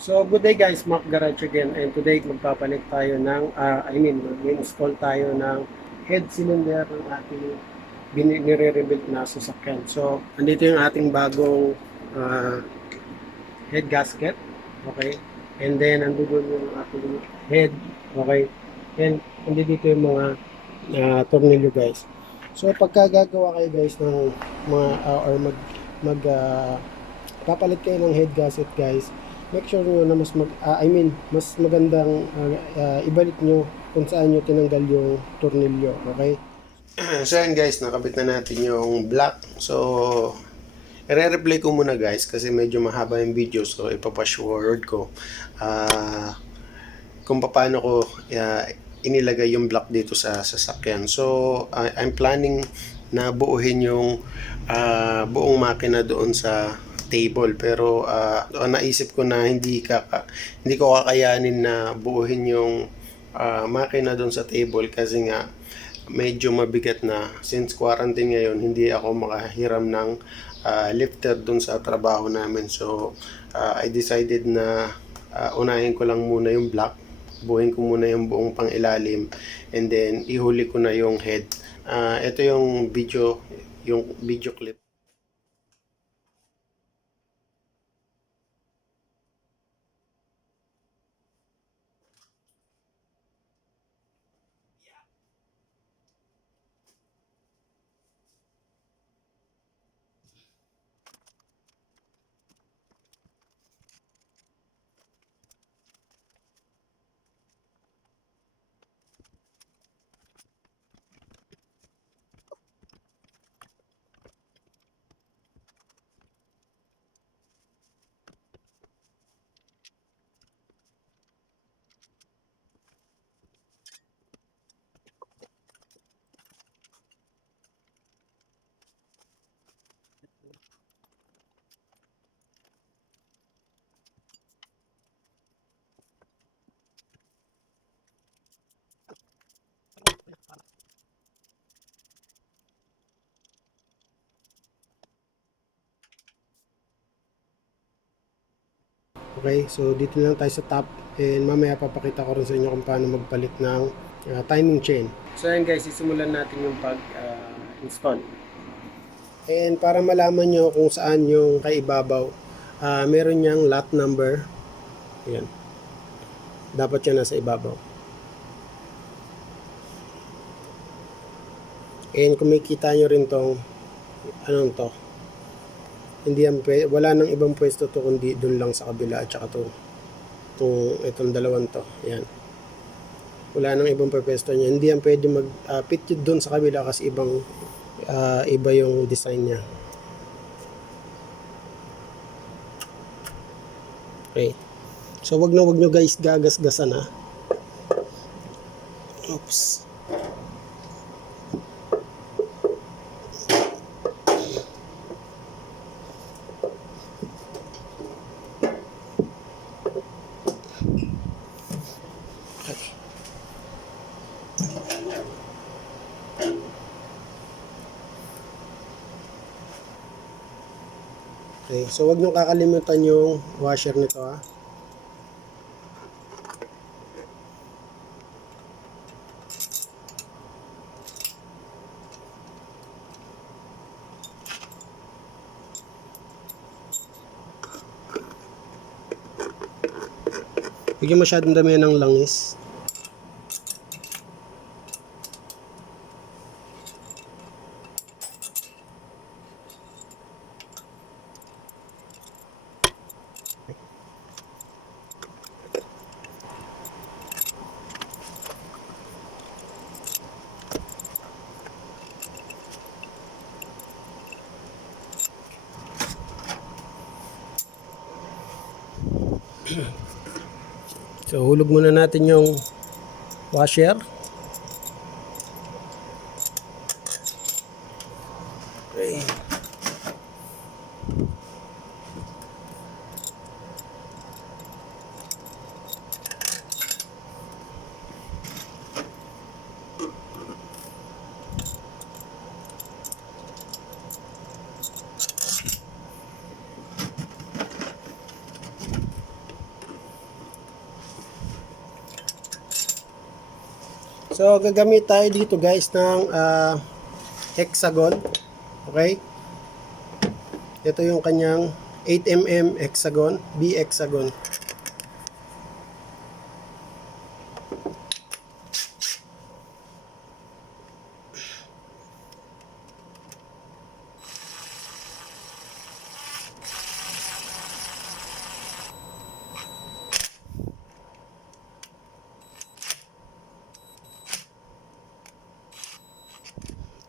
So, good day guys, Mark Garage again, and today magpapalit tayo ng, mag-install tayo ng head cylinder ng ating nire-rebuild na sasakyan. So, andito yung ating bagong ah, head gasket, okay? And then, andito yung ating head, okay? And andito yung mga tornilyo guys. So, pagka gagawa kayo guys ng mga, or papalit kayo ng head gasket guys, make sure nyo na mas magandang ibalik nyo kung saan nyo tinanggal yung tornilyo, okay? So yan guys, nakabit na natin yung black. So, i-replay ko muna guys kasi medyo mahaba yung video, so ipapash forward ko kung paano ko inilagay yung block dito sa sasakyan. So, I'm planning na buuhin yung buong makina doon sa table, pero naisip ko na hindi ko kakayanin na buuhin yung makina doon sa table kasi nga medyo mabigat na. Since quarantine ngayon, hindi ako makahiram ng lifter doon sa trabaho namin. So, I decided na unahin ko lang muna yung block, buuin ko muna yung buong pangilalim, and then ihuli ko na yung head. Ito yung video clip. Okay, so dito lang tayo sa top, and mamaya papakita ko rin sa inyo kung paano magpalit ng timing chain. So yan guys, isimulan natin yung pag-install. And para malaman nyo kung saan yung kaibabaw, meron niyang lot number. Ayan. Dapat yan nasa ibabaw. And kung makikita nyo rin tong, anong to, hindi yan, wala nang ibang pwesto to kundi dun lang sa kabila at saka itong dalawang to. Ayan. Wala nang ibang pwesto niya. Hindi yan pwede mag-fit dun sa kabila kasi iba yung design niya. Okay. So wag nyo guys gagasgasan ha. Oops. Okay, so wag nyo kakalimutan yung washer nito ha. Huwag yung masyadong dami ng langis. So hulog muna natin yung washer. Okay. So gagamit tayo dito guys ng hexagon. Okay? Ito yung kanyang 8mm hexagon, B hexagon.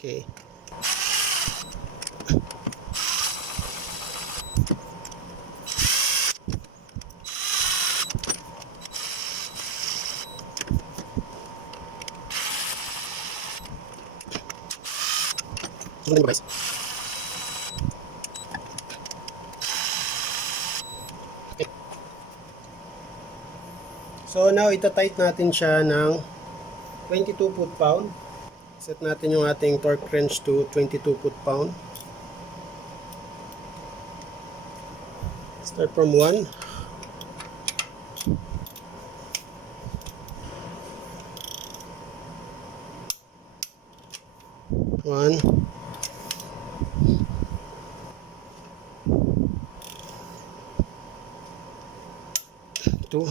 Okay. Tingnan mo guys. Okay. So now ita-tight natin siya ng 22 foot-pound. Set natin yung ating torque wrench to 22 foot-pound. Start from 1. 1, 2,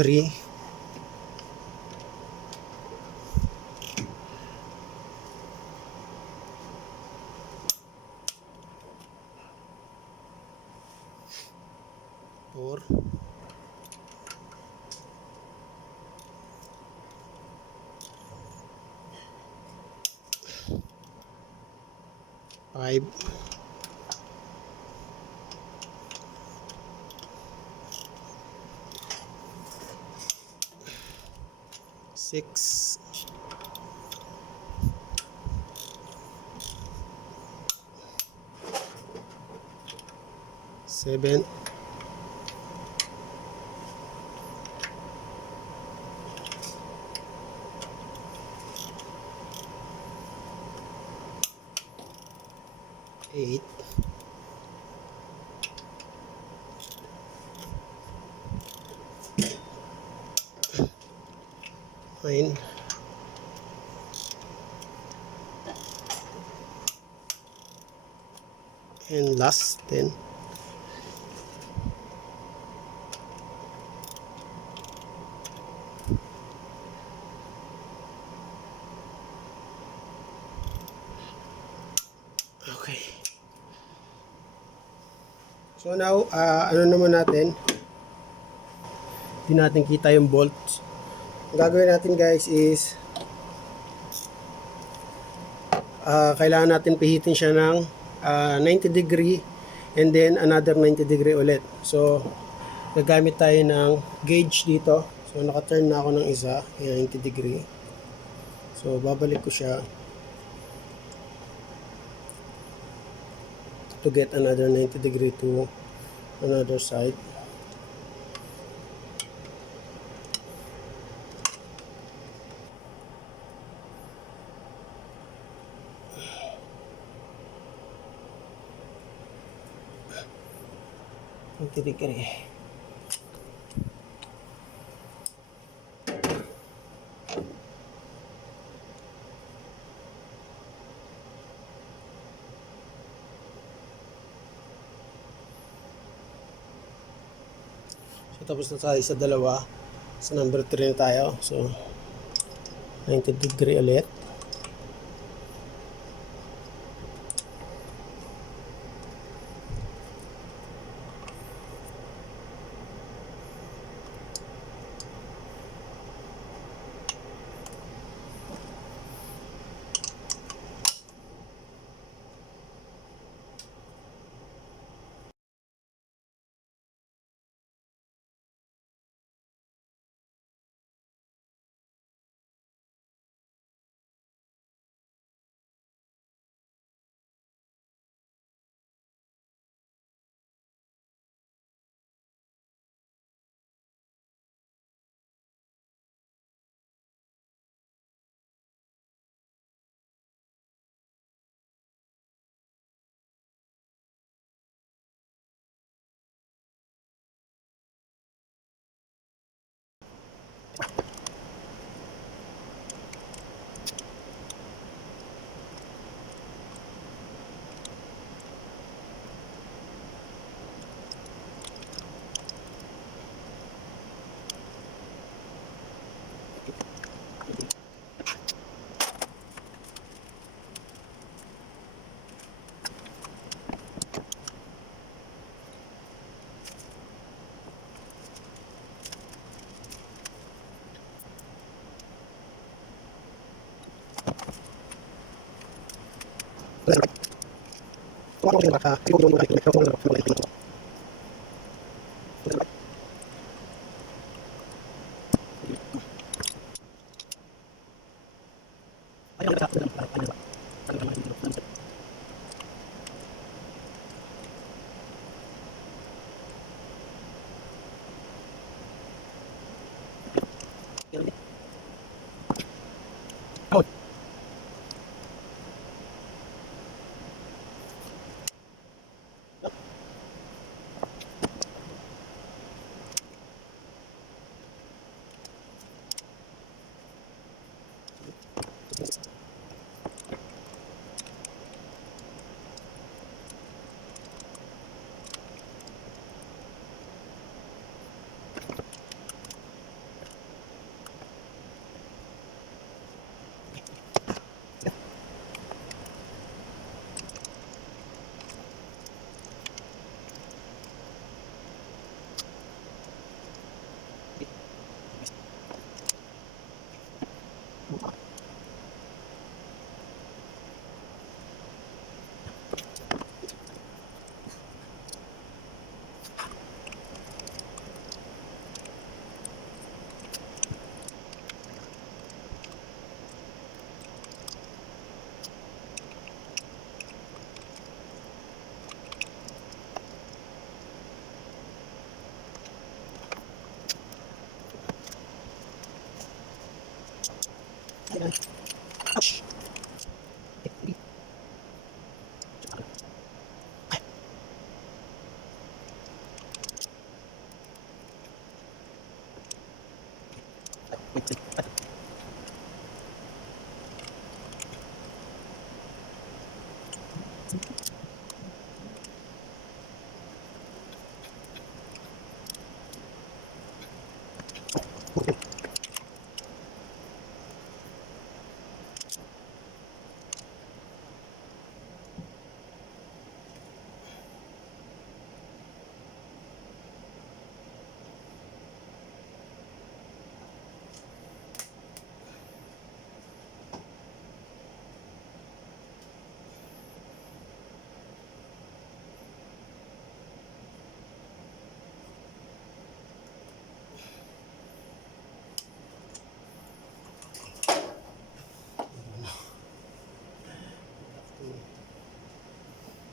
3, 4, 5, 6, 7, 8, 9, 10, and last 10. Okay. So now, ano naman natin? Hindi natin kita yung bolts. Ang gagawin natin guys is kailangan natin pihitin siya ng 90 degree and then another 90 degree ulit. So gagamit tayo ng gauge dito. So naka-turn na ako ng isa, 90 degree. So babalik ko siya to get another 90 degree to another side. Degree. So tapos na tayo sa dalawa. Sa number 3 na tayo. So 90 degree ulit.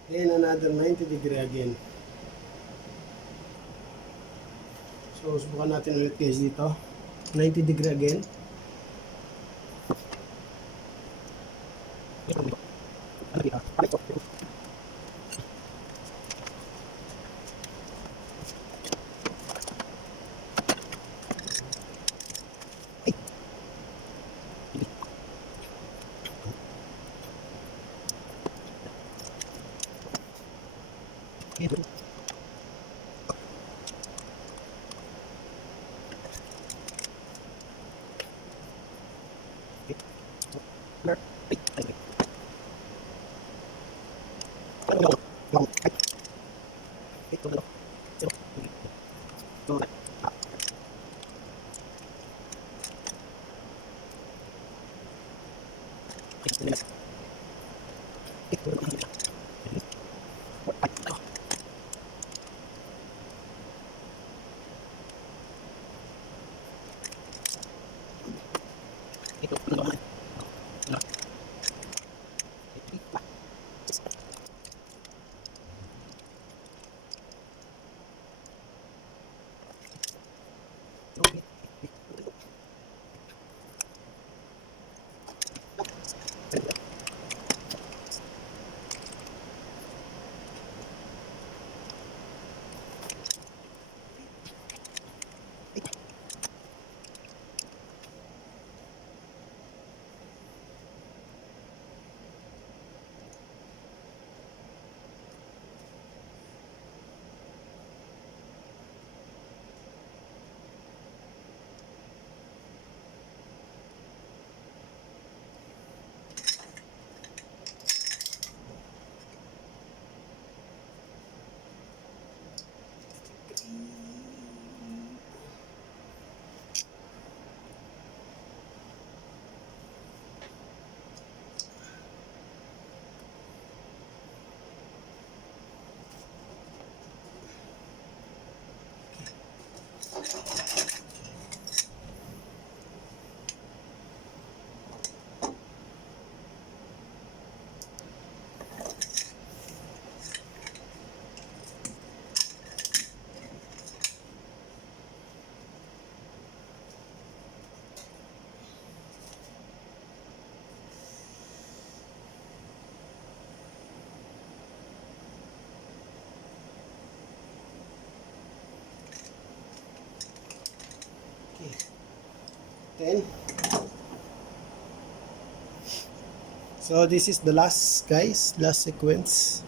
Then another 90 degree again. So, subukan natin ulit guys dito. 90 degree again. Then, so this is the last, guys, last sequence.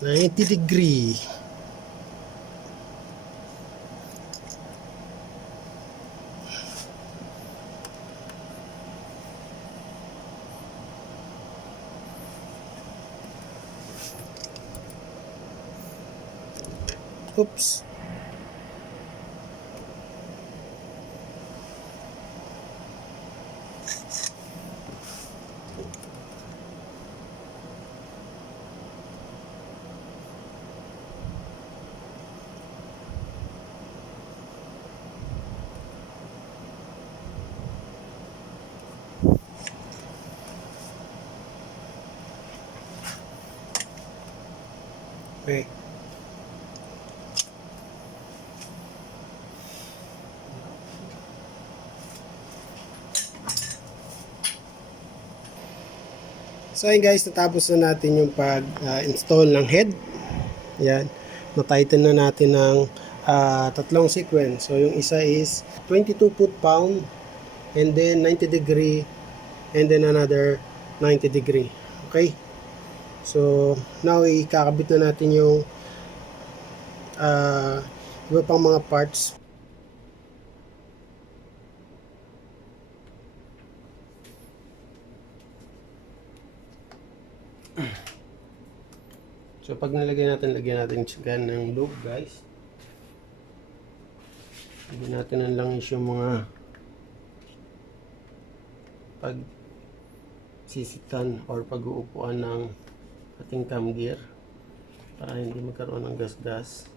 $90. Oops. Okay. So ayun guys, natapos na natin yung pag-install ng head. Yan. Na-tighten na natin ng tatlong sequence. So yung isa is 22 foot-pound and then 90 degree and then another 90 degree. Okay? So now ikakabit na natin yung iba pang mga parts. So pag nalagyan natin siya ng lube, guys. Lagyan natin ng langis yung mga pagsisitan or pag-uupuan ng ating cam gear para hindi magkaroon ng gas-gas.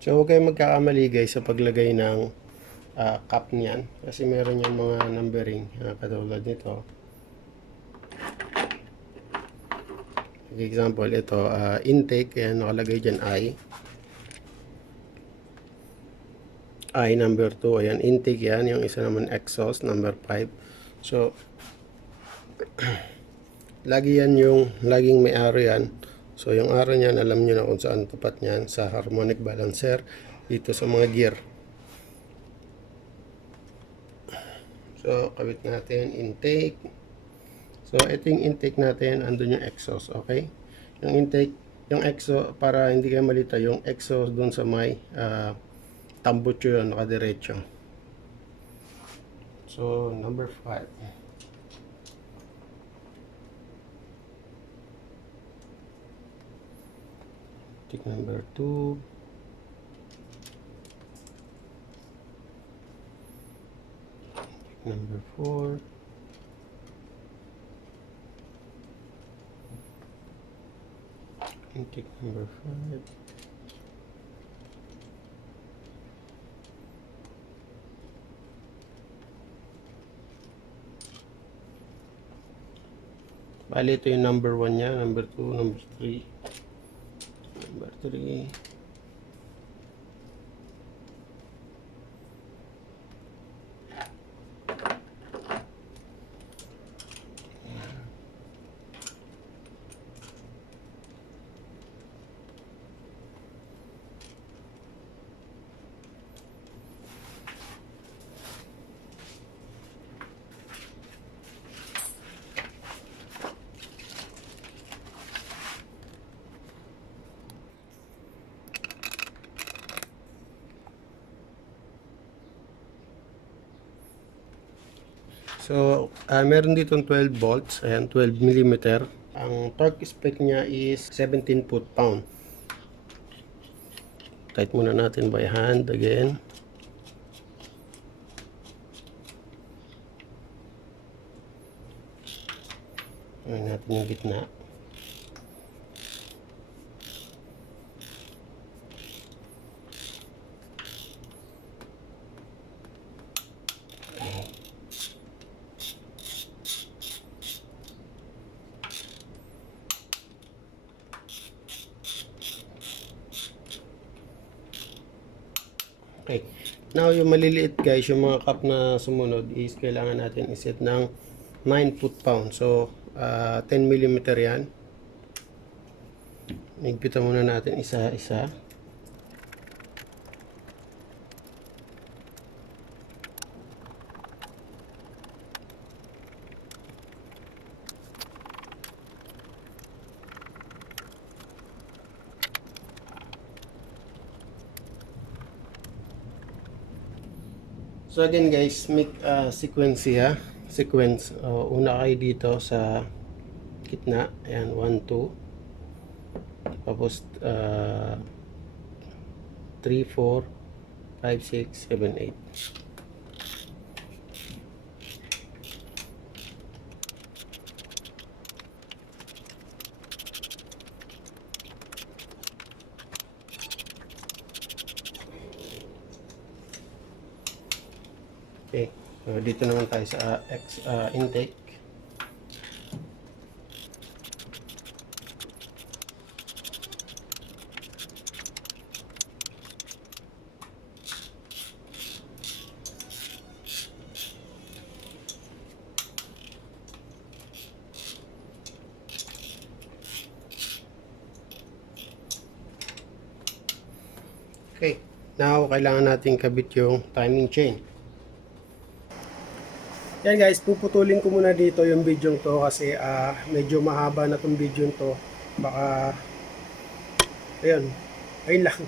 So huwag kayong magkakamali guys sa paglagay ng cap niyan kasi meron yung mga numbering katulad nito. For example, ito intake, ayan nakalagay dyan I number 2, ayan intake yan, yung isa naman exhaust number 5. So laging may arrow yan. So yung arrow niyan, alam niyo na kung saan tapat niyan, sa harmonic balancer dito sa mga gear. So kabit natin intake. So ito yung intake natin, andun yung exhaust, okay? Yung intake, yung exhaust, para hindi kayo malito, yung exhaust dun sa may tambutso yun, nakadiretso. So number 5. Intake number 2. Intake number 4. Intake number 5. Bali, ito yung number 1 niya, number 2, number 3. Number 3. So, meron ditong 12 volts, ayan, 12 mm. Ang torque spec niya is 17 foot-pound. Tight muna natin by hand again. Gawin natin yung gitna. Okay. Now, yung maliliit guys, yung mga cup na sumunod is kailangan natin iset ng 9 foot-pound. So, 10 mm yan. Higpitan muna natin isa-isa. So again guys, make sequence siya. Sequence. Una kayo dito sa gitna. Ayan, 1, 2. Tapos 3, 4, 5, 6, 7, 8. Okay. So dito naman tayo sa intake. Okay, now kailangan natin kabit yung timing chain. Yan guys, puputulin ko muna dito yung video to kasi medyo mahaba na tong video to. Baka, ayun lang,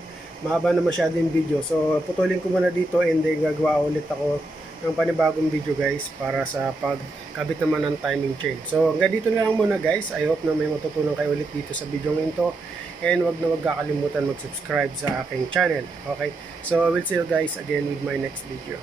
mahaba na masyado yung video. So putulin ko muna dito and then gagawa ulit ako ng panibagong video guys para sa pagkabit naman ng timing chain. So hanggang dito na lang muna guys. I hope na may matutunan kayo ulit dito sa video nito. And wag na wag kakalimutan mag-subscribe sa aking channel. Okay? So I will see you guys again with my next video.